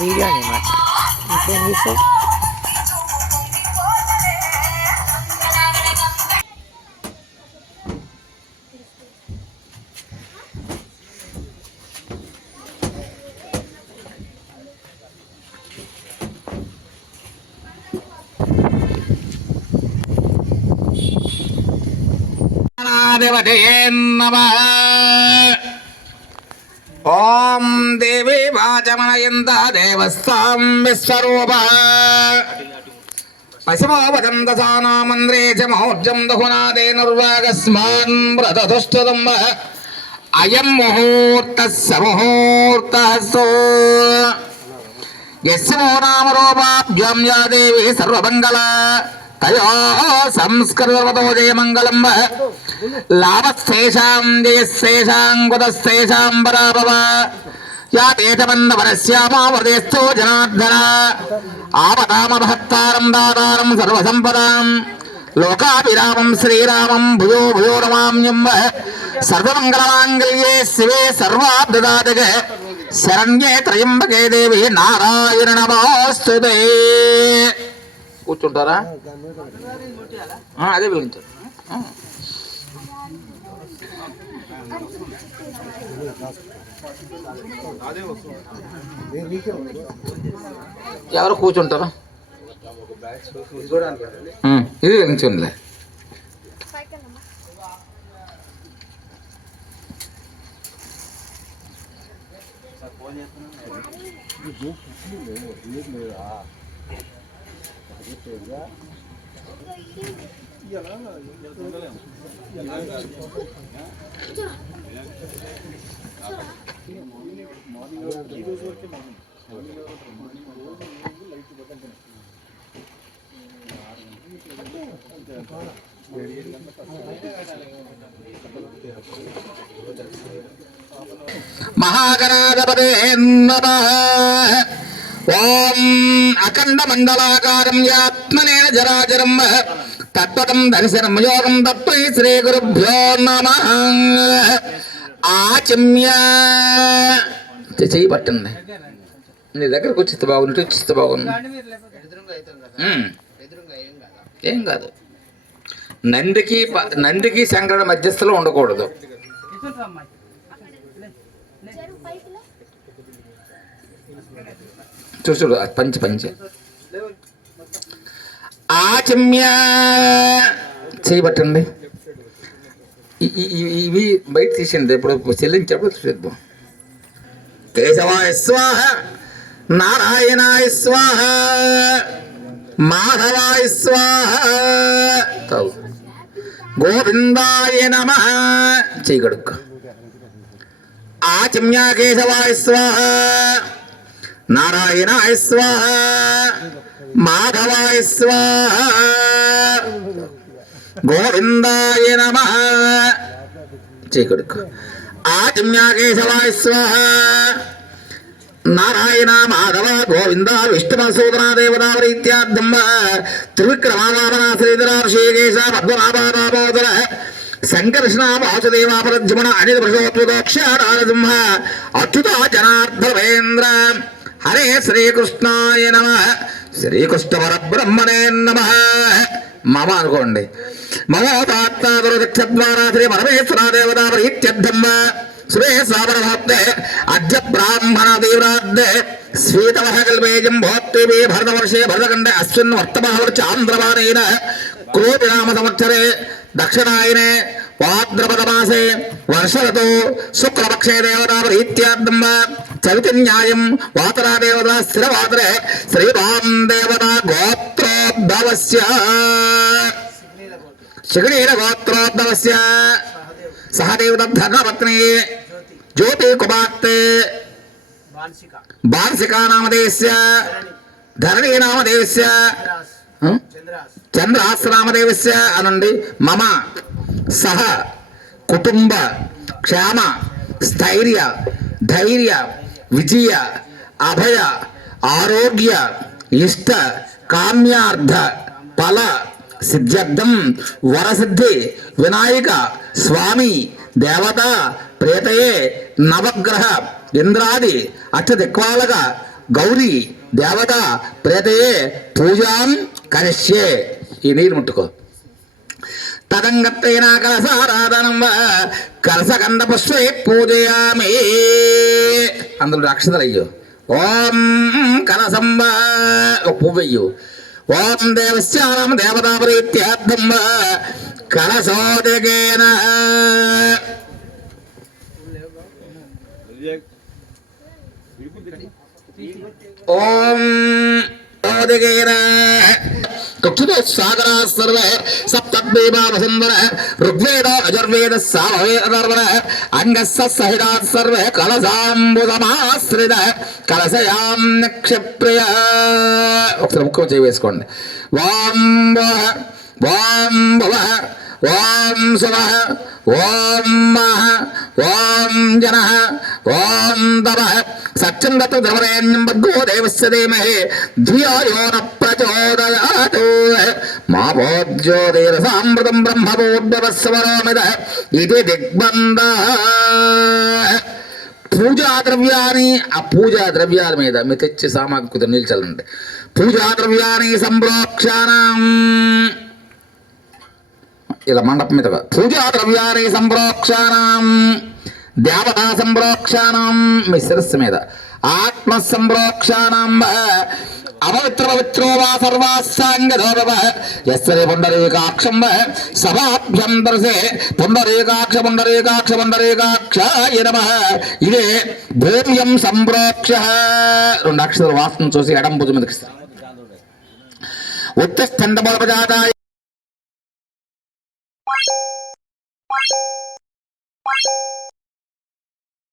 Video అనమాట. ఇంకేం చేస్తావు? ఓం దేవి వాచమనయంత దేవస్థాం విశ్వరూప పశుమోపదంతసానామంద్రే చ మహోర్జం దహునాదే నిర్వాగస్మాన్ వ్రతతుష్టదం అయం ముహూర్తస్య ముహూర్తస్సు యస్య నామ రూపాభ్యాం యా దేవి సర్వమంగళ తయో సంస్కృతవతో జయమంగళం లాభశేషాం జయశేషాం కుతశేషాం పరాభవ యా తేజమన్నవరస్యామావృతేస్థో జనార్దన ఆపదామభక్తారం దాతారం సర్వసంపదాం లోకాభిరామం శ్రీరామం భూయో భూయో నమామ్యం సర్వమంగళమాంగళ్యే శివే సర్వాబ్దదాతకే శరణ్యే త్రయంబకే దేవి నారాయణ నమోస్తుతే. కూర్చుంటారా? అదే పిలిచారు. ఎవరు కూర్చుంటారా? ఇది వెలిగించండిలే. మహాగణాధిపతే నమః. ఓం అఖండ మండలాకారం యాత్మనేన జరాచరం తత్వతం దర్శనం యోగం తత్వై శ్రీ గురుభ్యో నమః. ఆచమ్య చెయ్యి పట్టండి. నీ దగ్గరకు వచ్చిస్తే బాగుంది, ఇచ్చిస్తే బాగుంది. ఏం కాదు. నందికి శంకరుడి మధ్యస్థలో ఉండకూడదు. చూడు పంచి ఆచమ్య చేయబట్టండి. ఇవి బయట తీసింది. ఇప్పుడు చెల్లించేప్పుడు చూద్దాం. కేశవాయ స్వాహ, నారాయణాయ స్వాహ, మాధవాయ స్వాహ, గోవిందాయ నమః. చేయగడుక్క. ఆచమ్య కేశవాయ స్వాహ, నారాయణాయ స్వాహ, మాధవాయ స్వాహ, గోవిందాయ నమః. చేయగడుక్క. ఆచమ్య కేశవాయ స్వాహ, నారాయణ మాధవ గోవింద విష్ణుమసూదన దేవతావరీత్యార్థం త్రివిక్రమావామన శ్రీధర శ్రీకేశ పద్మనాభాదామోదర సంకర్షణ వాసుదేవాపరజ్మణ అనిల ప్రసోత్వదోక్షారాజసింహ అచ్యుత జనార్దవేంద్ర. హరే శ్రీకృష్ణాయ నమః. శ్రీకృష్ణ పరబ్రహ్మణే నమః. మమ అనుకోండి. మమోదాత్తాదురదక్షద్వారా శ్రీ పరమేశ్వర దేవతావరీత్యర్థం శ్రేయసావరభక్తే అద్య బ్రాహ్మణ తీవ్రాద్దే స్వీతవహకల్పేజం భోత్వే భరతవర్షే భరతఖండే అస్మిన్ వర్తమానచాంద్రమానేన క్రోధి నామ సంవత్సరే దక్షిణాయనే భాద్రపదమాసే వర్షరతో శుక్లపక్షే దేవతావరీత్యార్థం చవితిన్యాయం వాతరా దేవత స్థిరవాతరే శ్రీరాం దేవత గోత్రోద్భవస్య శిఖనీర గోత్రోద్భవస్య సహదేవత ధర్మపత్ని జ్యోతి కుమార్తె బాన్సికా నామదేశ్య ధరణీ నామదేశ్య చంద్రాస్ నామదేవస్య అనండి. మమ సహ కుటుంబ క్షేమ స్థైర్య ధైర్య విజయ అభయ ఆరోగ్య ఇష్ట కామ్యార్థ ఫల సిద్ధ్యర్థం వరసిద్ధి వినాయక స్వామి దేవత ప్రేతయే నవగ్రహ ఇంద్రాది అష్టదిక్పాలక గౌరీ దేవత ప్రేతయే పూజాం కరిష్యే. ఈ నీరు ముట్టుకో. తదంగత్తైన కలసారాధనం కలసగంధ పుష్పే పూజయామి. అందులో అక్షతలు అయ్యో. ఓం కలసంబ ఒక పువ్వయ్యు. ఓం దేవస్యానం దేవతాప్రీత్యార్థం కలసోదకేన. ఓం ఓదకేన కక్షుతో సాగరా సర్వ సప్తద్వీపా వసుంధర ఋగ్వేద అజర్వేద సామవేద అంగస్స సహితాత్ సర్వే కలసాంబుదమాశ్రిత కలసయాం నక్షప్రియ. ఒకసారి ముఖ్యం చేయి వేసుకోండి. వాం వాం భవ ఓం శువ ఓం మహ ఓం జన ఓం తవ సత్యం దత్తు ద్రవరేణ్యం భర్గో దేవస్య ధీమహి ధియో యో న ప్రచోదయాత్. మా భోజ్యోతిరసామృతం బ్రహ్మభూర్భవస్వరోమిద ఇది దిగ్బంధ. పూజా ద్రవ్యాన్ని ఆ పూజా ద్రవ్యాల మీద మీరు తెచ్చి సామాగ్రి నిల్చలండి. పూజా ద్రవ్యాన్ని సంప్రోక్షాణం ఇలా మండపం మీద పూజా ద్రవ్యాన్ని సంప్రోక్షాణం దేవతా సంప్రోక్షాణం మీ శిరస్సు మీద ఆత్మ సంప్రోక్షాణం అపవిత్ర పవిత్రో వా సర్వాసాంగధోభవ యస్సరి పుండరీకాక్షం సభాభ్యం దర్శే పుండరీకాక్ష పుండరీకాక్ష పుండరీకాక్షాయ నమః. ఇదే భూమ్యం సంప్రోక్ష. 2 అక్షరాల వాసన చూసి ఎడం భుజం మీదకి ఉత్తిష్టంత బలపజాతాయ.